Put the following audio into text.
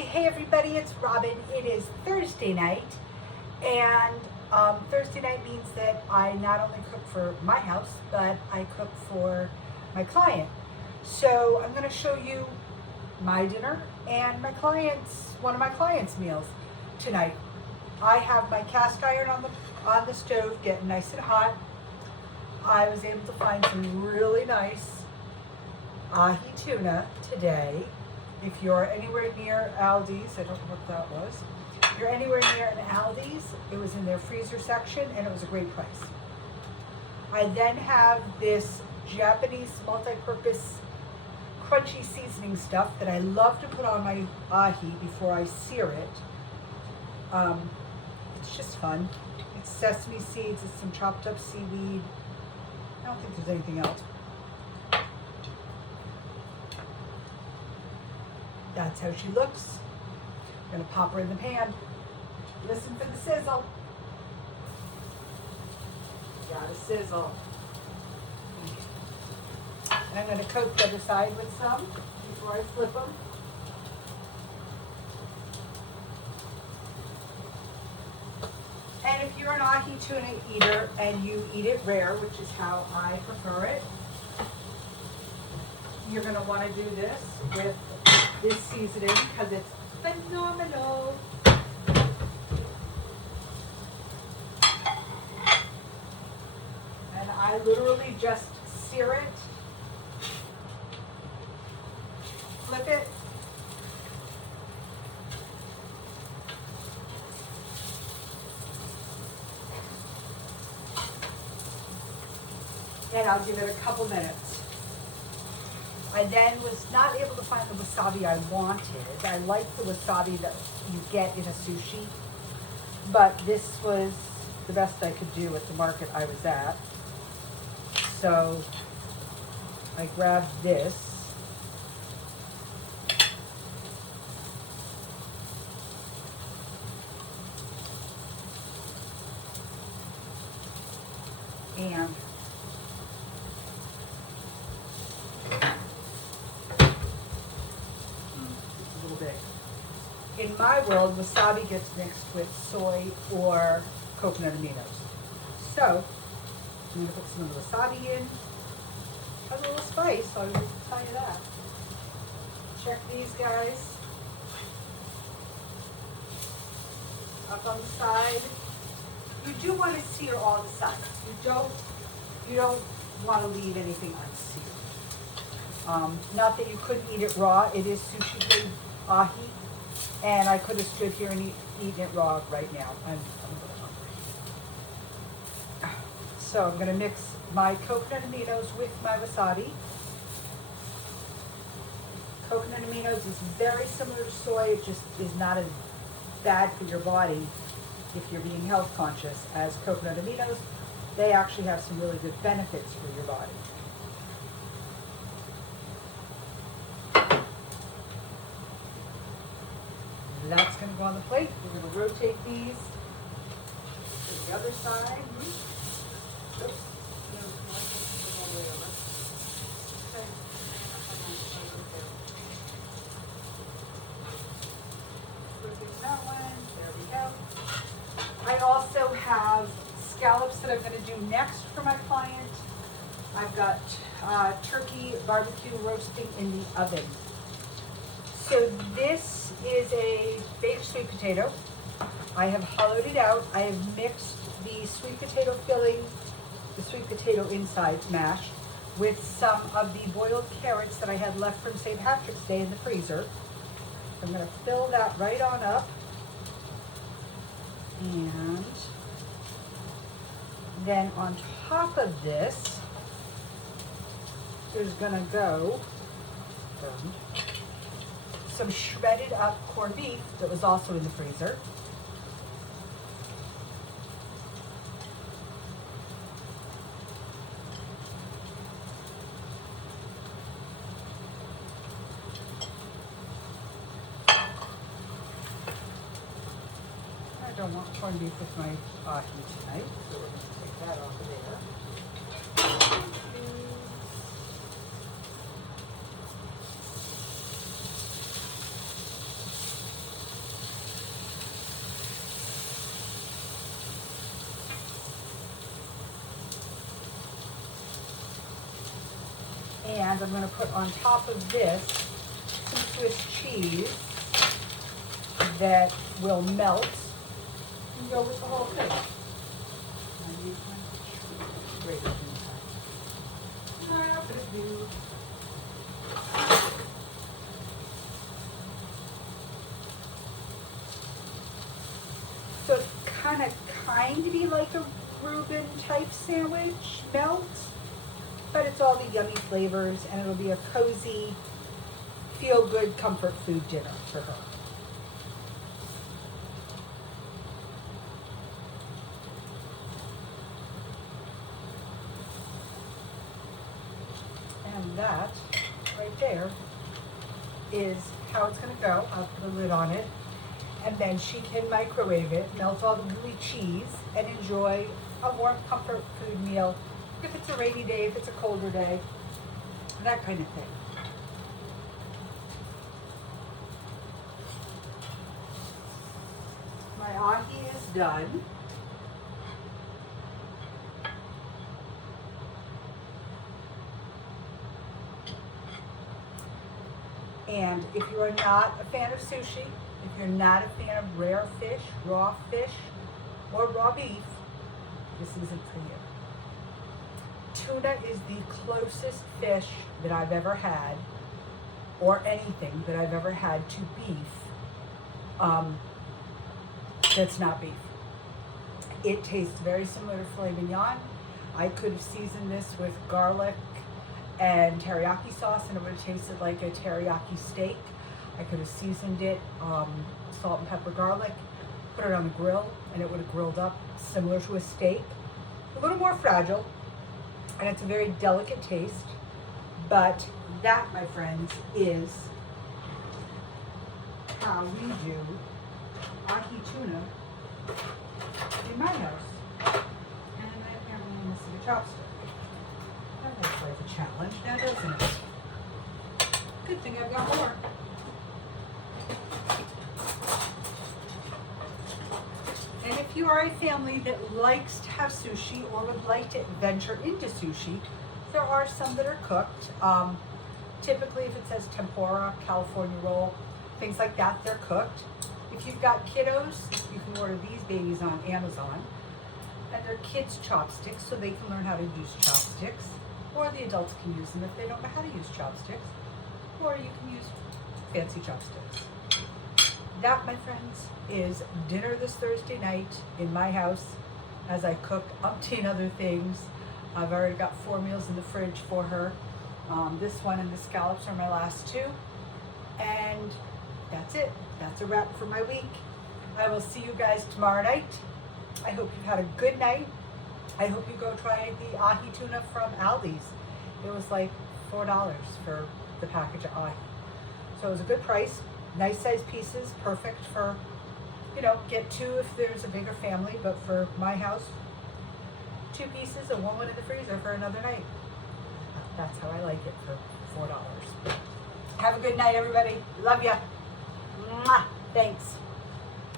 Hey everybody, it's Robin. It is Thursday night, and Thursday night means that I not only cook for my house, but I cook for my client. So I'm going to show you my dinner and one of my clients' meals tonight. I have my cast iron on the stove getting nice and hot. I was able to find some really nice ahi tuna today. If you're anywhere near Aldi's, I don't know what that was. If you're anywhere near an Aldi's, it was in their freezer section and it was a great price. I then have this Japanese multi-purpose crunchy seasoning stuff that I love to put on my ahi before I sear it. It's just fun. It's sesame seeds, it's some chopped up seaweed. I don't think there's anything else. That's how she looks. I'm gonna pop her in the pan. Listen for the sizzle. Gotta sizzle. And I'm gonna coat the other side with some before I flip them. And if you're an ahi tuna eater and you eat it rare, which is how I prefer it, you're gonna wanna do this with this seasoning because it's phenomenal. And I literally just sear it, flip it, and I'll give it a couple minutes. I then was not able to find the wasabi I wanted. I like the wasabi that you get in a sushi, but this was the best I could do at the market I was at. So I grabbed this. And in my world, wasabi gets mixed with soy or coconut aminos. So, I'm going to put some of the wasabi in. Has a little spice, so I will tell you that. Check these guys. Up on the side. You do want to sear all the sides. You don't want to leave anything unseared. Not that you couldn't eat it raw. It is sushi grade ahi. And I could have stood here and eaten it raw right now. I'm a little hungry. So I'm going to mix my coconut aminos with my wasabi. Coconut aminos is very similar to soy. It just is not as bad for your body if you're being health conscious as coconut aminos. They actually have some really good benefits for your body. That's going to go on the plate. We're going to rotate these to the other side. Oops. Flipping that one. There we go. I also have scallops that I'm going to do next for my client. I've got turkey barbecue roasting in the oven. So this is a baked sweet potato. I have hollowed it out. I have mixed the sweet potato filling, the sweet potato inside mash, with some of the boiled carrots that I had left from St. Patrick's Day in the freezer. I'm going to fill that right on up. And then on top of this, there's going to go some shredded up corned beef that was also in the freezer. I don't want corned beef with my ahi tonight, so we're going to take that off of there. And I'm going to put on top of this some Swiss cheese that will melt and go with the whole thing. I need my grater inside. So it's kind of be like a Reuben type sandwich melt, but it's all the yummy flavors, and it'll be a cozy, feel-good comfort food dinner for her. And that right there is how it's going to go. I'll put a lid on it, and then she can microwave it, melt all the gooey cheese, and enjoy a warm comfort food meal if it's a rainy day, if it's a colder day, that kind of thing. My ahi is done. And if you are not a fan of sushi, if you're not a fan of rare fish, or raw beef, this isn't for you. Tuna is the closest fish that I've ever had, or anything that I've ever had, to beef that's not beef. It tastes very similar to filet mignon. I could have seasoned this with garlic and teriyaki sauce, and it would have tasted like a teriyaki steak. I could have seasoned it, salt and pepper garlic, put it on the grill, and it would have grilled up similar to a steak. A little more fragile, and it's a very delicate taste. But that, my friends, is how we do ahi tuna in my house. And I apparently missing a chopstick. That looks like a challenge now, doesn't it? Good thing I've got more. And if you are a family that likes to have sushi or would like to venture into sushi, there are some that are cooked. Typically, if it says tempura, California roll, things like that, they're cooked. If you've got kiddos, you can order these babies on Amazon. And they're kids' chopsticks, so they can learn how to use chopsticks. Or the adults can use them if they don't know how to use chopsticks. Or you can use fancy chopsticks. That, my friends, is dinner this Thursday night in my house as I cook umpteen other things. I've already got 4 meals in the fridge for her. This one and the scallops are my last 2. And that's it. That's a wrap for my week. I will see you guys tomorrow night. I hope you've had a good night. I hope you go try the ahi tuna from Aldi's. It was like $4 for the package of ahi. So it was a good price. Nice size pieces, perfect for, get 2 if there's a bigger family, but for my house, 2 pieces and one in the freezer for another night. That's how I like it for $4. Have a good night, everybody. Love ya. Mwah. Thanks.